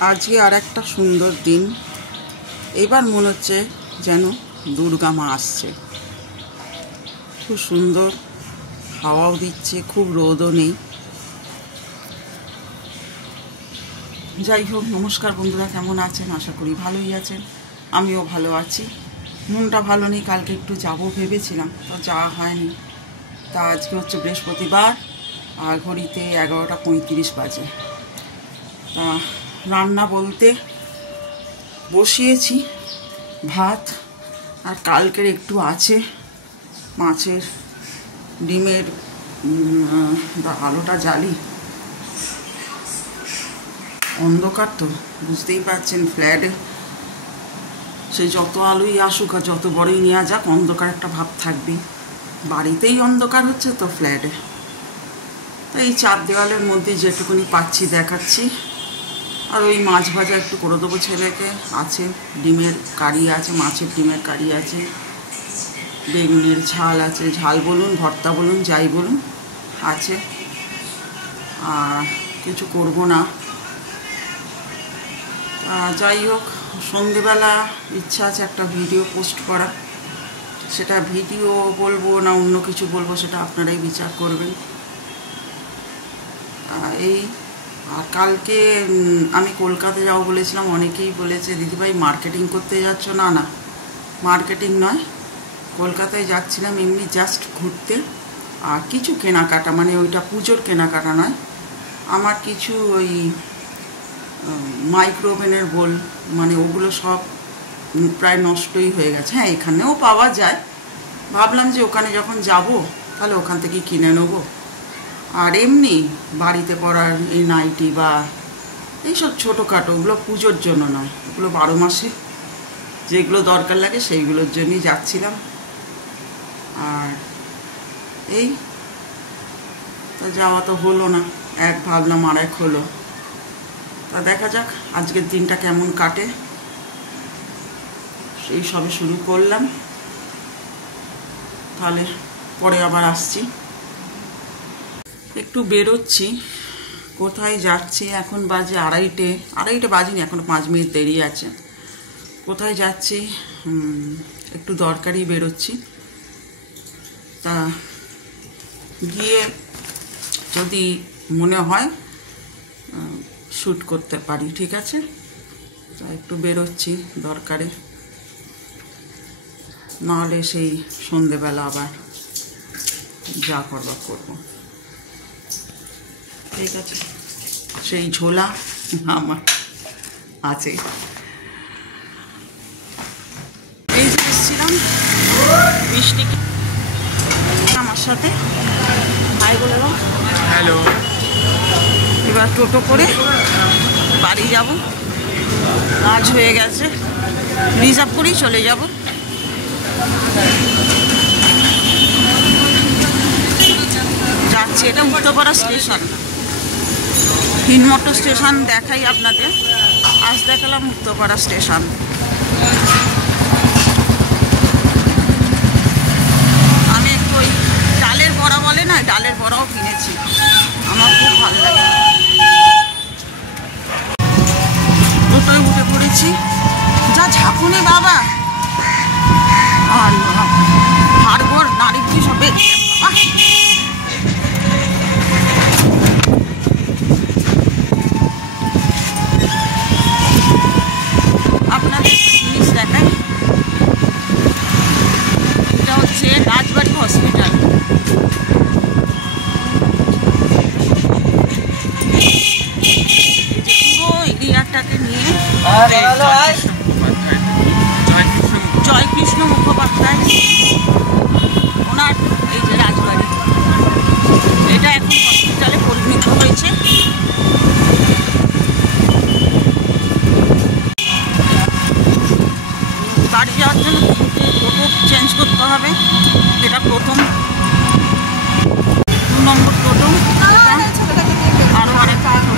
আজকে আর একটা সুন্দর দিন। এবার মনে হচ্ছে যেন দুর্গা মা আসছে। খুব সুন্দর হাওয়াও দিচ্ছে, খুব রোদও নেই। যাই হোক, নমস্কার বন্ধুরা, কেমন আছেন? আশা করি ভালোই আছেন। আমিও ভালো আছি। মনটা ভালো নেই, কালকে একটু যাবো ভেবেছিলাম, তো যাওয়া হয়নি। তা আজকে হচ্ছে বৃহস্পতিবার আর ঘড়িতে 11:35 বাজে। তা রান্না বলতে বসিয়েছি ভাত, আর কালকের একটু আছে মাছের ডিমের আলোটা জ্বালি। অন্ধকার তো বুঝতেই পারছেন, ফ্ল্যাটে সেই যত আলোই আসুক আর যত বড়ই নেওয়া যাক, অন্ধকার একটা ভাব থাকবেই। বাড়িতেই অন্ধকার হচ্ছে তো ফ্ল্যাটে। তো এই চার দেওয়ালের মধ্যে যেটুকুনি পাচ্ছি দেখাচ্ছি। আর ওই মাছ ভাজা একটু করে দেবো ছেলেকে, আছে ডিমের কারি আছে, মাছের ডিমের কারি আছে, বেগুনের ঝাল আছে, ঝাল বলুন ভর্তা বলুন যাই বলুন আছে। আর কিছু করব না। যাই হোক, সন্ধেবেলা ইচ্ছা আছে একটা ভিডিও পোস্ট করা। সেটা ভিডিও বলবো না অন্য কিছু বলবো, সেটা আপনারাই বিচার করবেন। এই আর কালকে আমি কলকাতা যাবো বলেছিলাম। অনেকেই বলেছে দিদিভাই মার্কেটিং করতে যাচ্ছ। না না, মার্কেটিং নয়, কলকাতায় যাচ্ছিলাম এমনি জাস্ট ঘুরতে। আর কিছু কেনাকাটা, মানে ওইটা পুজোর কেনাকাটা নয়, আমার কিছু ওই মাইক্রোওভেনের বোল, মানে ওগুলো সব প্রায় নষ্টই হয়ে গেছে। হ্যাঁ, এখানেও পাওয়া যায়, ভাবলাম যে ওখানে যখন যাব তাহলে ওখান থেকেই কিনে নেবো। আর এমনি বাড়িতে পরার এই নাইটি বা এইসব ছোটোখাটো, ওগুলো পুজোর জন্য নয়, ওগুলো 12 মাসে যেগুলো দরকার লাগে সেইগুলোর জন্যই যাচ্ছিলাম। আর এই তা যাওয়া তো হলো না, এক ভাবলাম আর এক হলো। তা দেখা যাক আজকের দিনটা কেমন কাটে। সেই সবে শুরু করলাম, তাহলে পরে আবার আসছি। একটু বেরোচ্ছি, কোথায় যাচ্ছি এখন বাজে আড়াইটে বাজেনি, এখন 5 মিনিট দেরি আছে। কোথায় যাচ্ছি, একটু দরকারি বেরোচ্ছি। তা গিয়ে যদি মনে হয় শ্যুট করতে পারি, ঠিক আছে। তা একটু বেরোচ্ছি দরকারে, নাহলে সেই সন্ধেবেলা আবার যা করবার করবো। ঠিক আছে, সেই ঝোলা আমার আছে। এই যে এসেছিলাম বৃষ্টি আমার সাথে, ভাই বলে দাও হ্যালো। এবার টোটো করে বাড়ি যাব, কাজ হয়ে গেছে, রিজার্ভ করেই চলে যাব। যাচ্ছি, এটা উত্তরপাড়া স্টেশন, হিনমোটর স্টেশন দেখাই আপনাদের। আজ দেখালাম উত্তরপাড়া স্টেশন। আমি একটু ওই ডালের বড়া বলে না, ডালের বড়াও কিনেছি, আমার খুব ভালো লাগে। টোটোয় উঠে পড়েছি, যা ঝাঁকুনি বাবা, আর হাড়গোড় নারী সবে। আপনাদের জিনিস দেখাই, এটা হচ্ছে রাজবাড়ি হসপিটাল। পুরো এরিয়াটাকে নিয়ে জয়কৃষ্ণ মুখোপাধ্যায়, ওনার এই যে রাজবাড়ি, এটা এখন হসপিটালে পরিণত হয়েছে। বাড়ি যাওয়ার জন্য টোটো চেঞ্জ করতে হবে, এটা প্রথম। 2 নম্বর টোটো, আরও আরেকটা আমার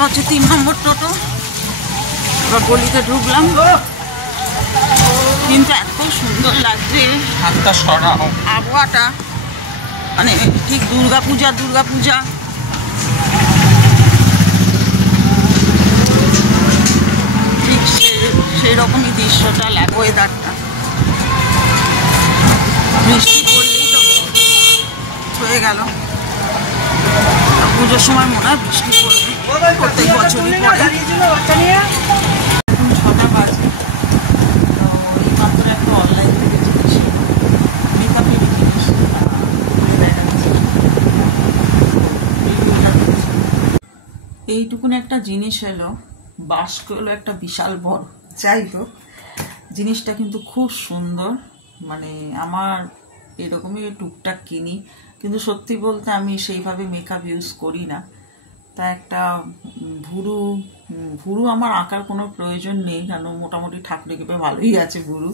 এটা হচ্ছে 3 নম্বর টোটো। এবার গলিতে ঢুকলাম, কিন্তু এত সুন্দর লাগছে আবহাওয়াটা, মানে ঠিক দুর্গা পূজা ঠিক সেই রকমই দৃশ্যটা, ওয়েদারটা। বৃষ্টি পড়লেই তো হয়ে গেল, পুজোর সময় মনে হয় বৃষ্টি পড়বে, প্রত্যেক বছরই পড়ে। 6টা বাজে, তো এই মাত্র একটা অনলাইন থেকে জিনিস, মেকআপের জিনিস এইটুকুন একটা জিনিস এলো, বাস্ক হলো একটা বিশাল বড়। যাই হোক, জিনিসটা কিন্তু খুব সুন্দর, মানে আমার এরকমই টুকটাক কিনি, কিন্তু সত্যি বলতে আমি সেইভাবে মেকআপ ইউজ করি না। তা একটা ভুরু আমার আঁকার কোনো প্রয়োজন নেই, কেন মোটামুটি ঠাকুরে কেঁপে ভালোই আছে, ভুরু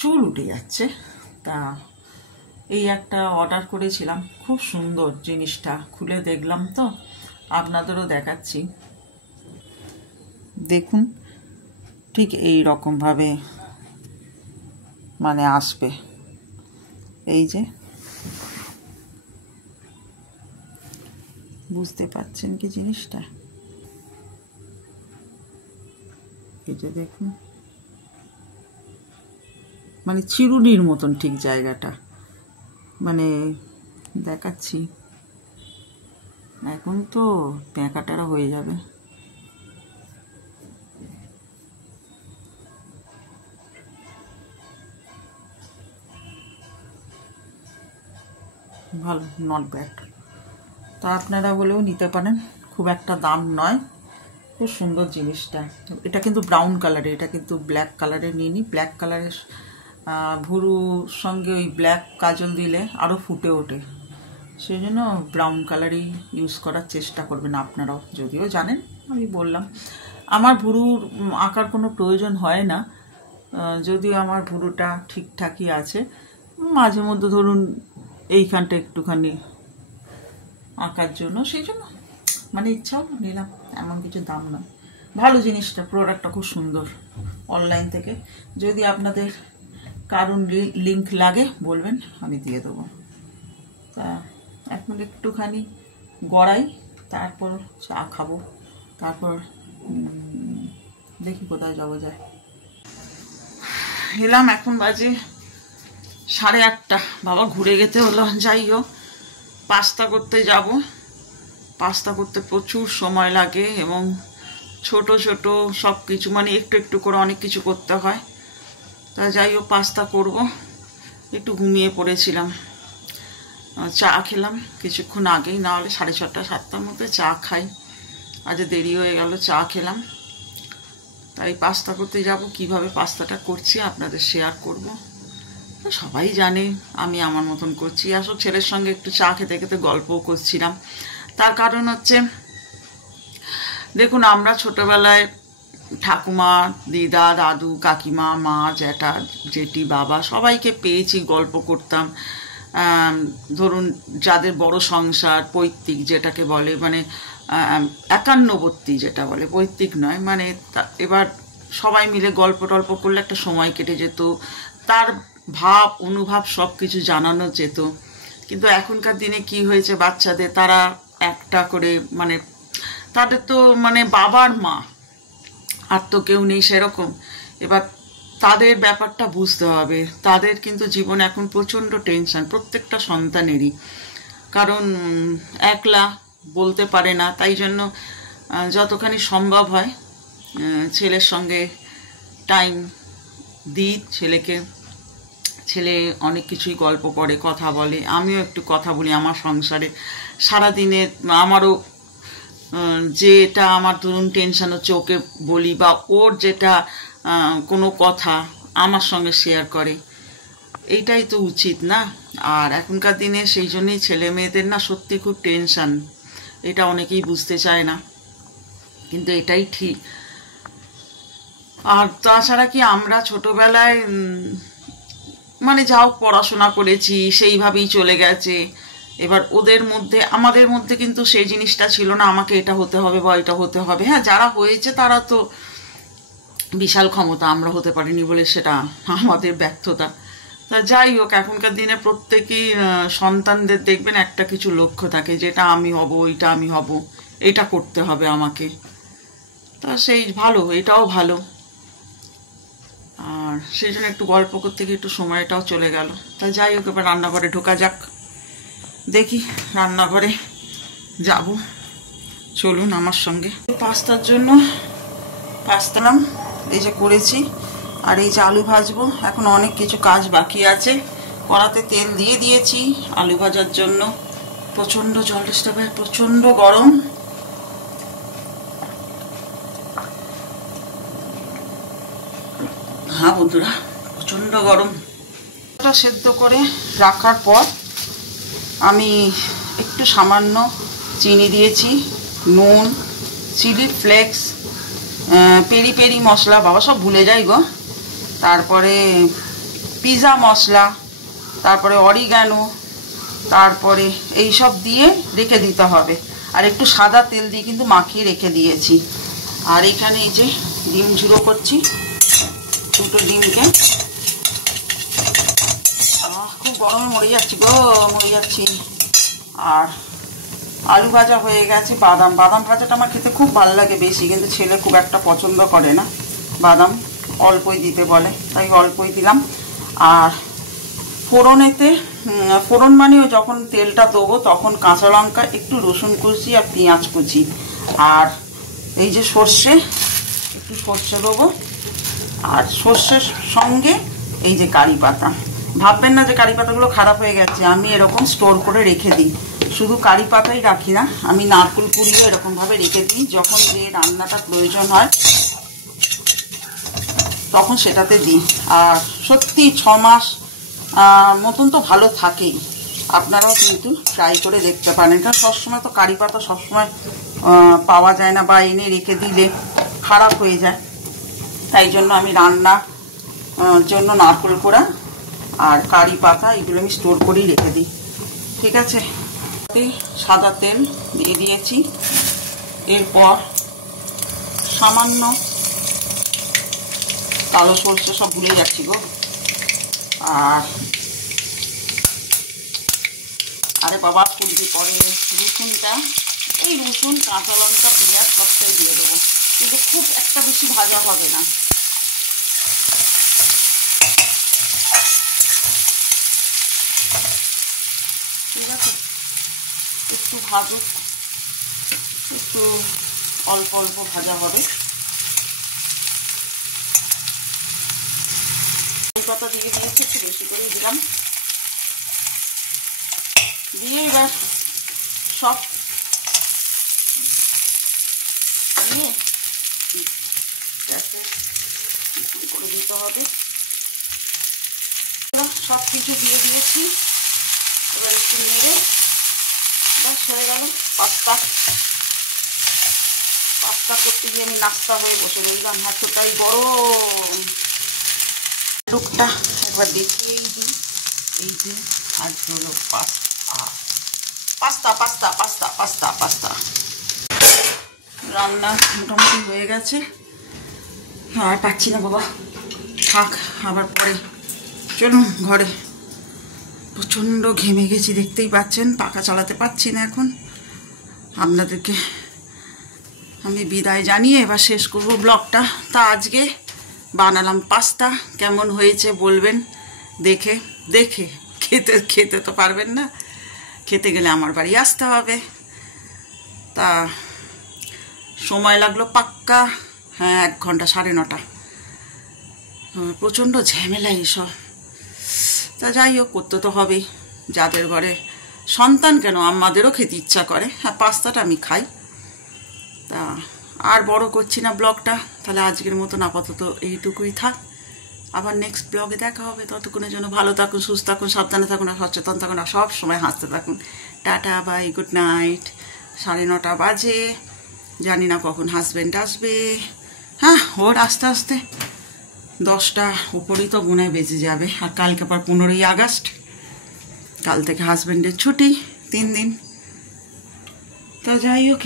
চুল উঠে যাচ্ছে। তা এই একটা অর্ডার করেছিলাম, খুব সুন্দর জিনিসটা, খুলে দেখলাম তো, আপনাদেরও দেখাচ্ছি। দেখুন, ঠিক এই রকমভাবে মানে আসবে, এই যে বুঝতে পারছেন কি জিনিসটা, এই যে দেখুন, মানে চিরুনির মতন ঠিক জায়গাটা, মানে দেখাচ্ছি, এখন তো প্যাঁকাটারা হয়ে যাবে। ভালো, নট ব্যাড। তো আপনারা বলেও নিতে পারেন, খুব একটা দাম নয়, খুব সুন্দর জিনিসটা। এটা কিন্তু ব্রাউন কালারে, এটা কিন্তু ব্ল্যাক কালারে নিইনি। ব্ল্যাক কালারের ভুরুর সঙ্গে ওই ব্ল্যাক কাজল দিলে আরও ফুটে ওঠে, সেই জন্য ব্রাউন কালারই ইউজ করার চেষ্টা করবেন আপনারাও, যদিও জানেন আমি বললাম। আমার ভুরুর আঁকার কোনো প্রয়োজন হয় না, যদিও আমার ভুরুটা ঠিকঠাকই আছে, মাঝে মধ্যে ধরুন এইখানটা একটুখানি আঁকার জন্য, সেই জন্য মানে ইচ্ছাও নিলাম, এমন কিছু দাম নয়। ভালো জিনিসটা, প্রোডাক্টটা খুব সুন্দর, অনলাইন থেকে। যদি আপনাদের কারণ লিঙ্ক লাগে বলবেন, আমি দিয়ে দেবো। তা এখন একটুখানি গড়াই, তারপর চা খাবো, তারপর দেখি কোথায় যাওয়া যায়। এলাম, এখন বাজে 8:30, বাবা ঘুরে যেতে হলো। যাই হোক, পাস্তা করতে যাব। পাস্তা করতে প্রচুর সময় লাগে, এবং ছোট ছোট সব কিছু, মানে একটু একটু করে অনেক কিছু করতে হয়। তা যাই হোক, পাস্তা করব। একটু ঘুমিয়ে পড়েছিলাম, চা খেলাম কিছুক্ষণ আগেই, না হলে 6:30 7টার মধ্যে চা খাই, আজ দেরি হয়ে গেল, চা খেলাম। তাই পাস্তা করতে যাব, কিভাবে পাস্তাটা করছি আপনাদের শেয়ার করব। সবাই জানে আমি আমার মতন করছি। আসলে ছেলের সঙ্গে একটু চা খেতে খেতে গল্পও করছিলাম। তার কারণ হচ্ছে, দেখুন, আমরা ছোটবেলায় ঠাকুমা, দিদা, দাদু, কাকিমা, মা, জ্যাঠা, জেঠি, বাবা সবাইকে পেয়েছি, গল্প করতাম। ধরুন, যাদের বড় সংসার, পৈতৃক যেটাকে বলে, মানে একান্নবর্তী যেটা বলে, পৈতৃক নয়, মানে এবার সবাই মিলে গল্প টল্প করলে একটা সময় কেটে যেত, তার ভাব অনুভব সব কিছু জানানো যেত। কিন্তু এখনকার দিনে কি হয়েছে, বাচ্চাদের তারা একটা করে, মানে তাদের তো মানে বাবার মা আর তো কেউ নেই সেরকম। এবার তাদের ব্যাপারটা বুঝতে হবে, তাদের কিন্তু জীবন এখন প্রচণ্ড টেনশন, প্রত্যেকটা সন্তানেরই, কারণ একলা বলতে পারে না। তাই জন্য যতখানি সম্ভব হয় ছেলের সঙ্গে টাইম দিই ছেলেকে। ছেলে অনেক কিছুই গল্প করে, কথা বলে, আমিও একটু কথা বলি আমার সংসারে সারাদিনে। আমারও যেটা আমার ধরুন টেনশন হচ্ছে ওকে বলি, বা ওর যেটা কোনো কথা আমার সঙ্গে শেয়ার করে, এইটাই তো উচিত না। আর এখনকার দিনে সেই জন্যই ছেলে মেয়েদের না সত্যি খুব টেনশন, এটা অনেকেই বুঝতে চায় না, কিন্তু এটাই ঠিক। আর তাছাড়া কি, আমরা ছোটবেলায় মানে যাও পড়াশোনা করেছি, সেইভাবেই চলে গেছে। এবার ওদের মধ্যে আমাদের মধ্যে কিন্তু সেই জিনিসটা ছিল না, আমাকে এটা হতে হবে বা এটা হতে হবে। হ্যাঁ, যারা হয়েছে তারা তো বিশাল ক্ষমতা, আমরা হতে পারিনি বলে সেটা আমাদের ব্যর্থতা। তা যাই হোক, এখনকার দিনে প্রত্যেকেই সন্তানদের দেখবেন একটা কিছু লক্ষ্য থাকে, যেটা আমি হব, ওইটা আমি হব, এটা করতে হবে আমাকে। তা সেই ভালো, এটাও ভালো। আর সেই জন্য একটু গল্প করতে গিয়ে একটু সময়টাও চলে গেল। তা যাই হোক, এবার রান্নাঘরে ঢোকা যাক। দেখি রান্নাঘরে যাব, চলুন আমার সঙ্গে। পাস্তার জন্য পাস্তালাম এই যে করেছি, আর এই যে আলু ভাজবো। এখন অনেক কিছু কাজ বাকি আছে। কড়াতে তেল দিয়ে দিয়েছি আলু ভাজার জন্য। প্রচণ্ড জলটা প্রচণ্ড গরম। হ্যাঁ বন্ধুরা, প্রচণ্ড গরম। সেদ্ধ করে রাখার পর আমি একটু সামান্য চিনি দিয়েছি, নুন, চিলি ফ্লেক্স, পেরি পেরি মশলা, বাবা সব ভুলে যাই গো, তারপরে পিৎজা মশলা, তারপরে অরিগানো, তারপরে এই সব দিয়ে রেখে দিতে হবে। আর একটু সাদা তেল দিয়ে কিন্তু মাখিয়ে রেখে দিয়েছি। আর এখানে এই যে ডিম ঝুড়ো করছি, দুটো ডিমকে। খুব গরমে মরে যাচ্ছি গো, মরে যাচ্ছি। আর আলু ভাজা হয়ে গেছে। বাদাম ভাজাটা আমার খেতে খুব ভালো লাগে বেশি, কিন্তু ছেলে খুব একটা পছন্দ করে না বাদাম, অল্পই দিতে বলে, তাই অল্পই দিলাম। আর ফোড়নেতে, ফোড়ন মানে যখন তেলটা দেবো তখন কাঁচা লঙ্কা, একটু রসুন কুচি আর পেঁয়াজ কুচি, আর এই যে সর্ষে, একটু সর্ষে দেবো। আর সর্ষের সঙ্গে এই যে কারি পাতা। ভাববেন না যে কারি পাতাগুলো খারাপ হয়ে গেছে, আমি এরকম স্টোর করে রেখে দিই। শুধু কারি পাতাই রাখি না, আমি নারকেল কুড়িও এরকমভাবে রেখে দিই। যখন যে রান্নাটা প্রয়োজন হয় তখন সেটাতে দিই। আর সত্যি 6 মাস মতন তো ভালো থাকেই। আপনারাও কিন্তু ট্রাই করে দেখতে পারেন, কারণ সবসময় তো কারি পাতা সবসময় পাওয়া যায় না, বা এনে রেখে দিলে খারাপ হয়ে যায়। তাই জন্য আমি রান্না জন্য নারকেল কোড়া আর কারি পাতা এগুলো আমি স্টোর করেই রেখে দিই। ঠিক আছে, সাদা তেল দিয়ে দিয়েছি। এরপর সামান্য কালো সরষে, সব ভুলে যাচ্ছি গো। আর আরে বাবা, ফুলকি পরে রসুনটা, এই রসুন, কাঁচা লঙ্কা, পেঁয়াজ সবটাই দিয়ে দেবো, কিন্তু খুব একটা বেশি ভাজা হবে না। ঠিক আছে, একটু ভাজুক, একটু অল্প অল্প ভাজা হবে। পাতা দিয়ে দিয়েছি, একটু বেশি করে দিলাম। দিয়ে এবার সব দিয়ে করে দিতে হবে। সব কিছু দিয়ে দিয়েছি, এবার একটু নেড়ে বাস হয়ে গেল পাস্তা। পাস্তা করতে গিয়ে আমি নাস্তা হয়ে বসে রইলাম, এতটাই গরম। টুকটা একবার দেখিয়েই দিই। এই যে আজ হলো pasta pasta pasta pasta pasta রান্না মোটামুটি হয়ে গেছে। আর পাচ্ছি না বাবা, থাক, আবার পরে। চলুন ঘরে। প্রচণ্ড ঘেমে গেছি, দেখতেই পাচ্ছেন, পাখা চালাতে পারছি না এখন। আপনাদেরকে আমি বিদায় জানিয়ে এবার শেষ করব ব্লগটা। তা আজকে বানালাম পাস্তা, কেমন হয়েছে বলবেন। দেখে দেখে খেতে তো পারবেন না, খেতে গেলে আমার বাড়ি আসতে হবে। তা সময় লাগলো পাক্কা, হ্যাঁ, 1 ঘন্টা, 9:30। প্রচণ্ড ঝামেলা এইসব। তা যাই হোক, করতে তো হবেই। যাদের ঘরে সন্তান কেন, আমাদেরও খেতে ইচ্ছা করে। হ্যাঁ, পাস্তাটা আমি খাই। তা আর বড় করছি না ব্লগটা, তাহলে আজকের মতন আপাতত এইটুকুই থাক। আবার নেক্সট ব্লগে দেখা হবে। ততক্ষণের জন্য ভালো থাকুন, সুস্থ থাকুন, সাবধানে থাকুন, আর সচেতন থাকুন, আর সব সময় হাসতে থাকুন। Tata, by, good night. 9:30 বাজে, জানি না কখন হাজব্যান্ড আসবে। হ্যাঁ, ওর আস্তে আস্তে 10টা উপরই তো গুনে বেজে যাবে। আর কালকে আবার 15ই আগস্ট, কাল থেকে হাজব্যান্ডের ছুটি, 3 দিন। তো যাই হোক।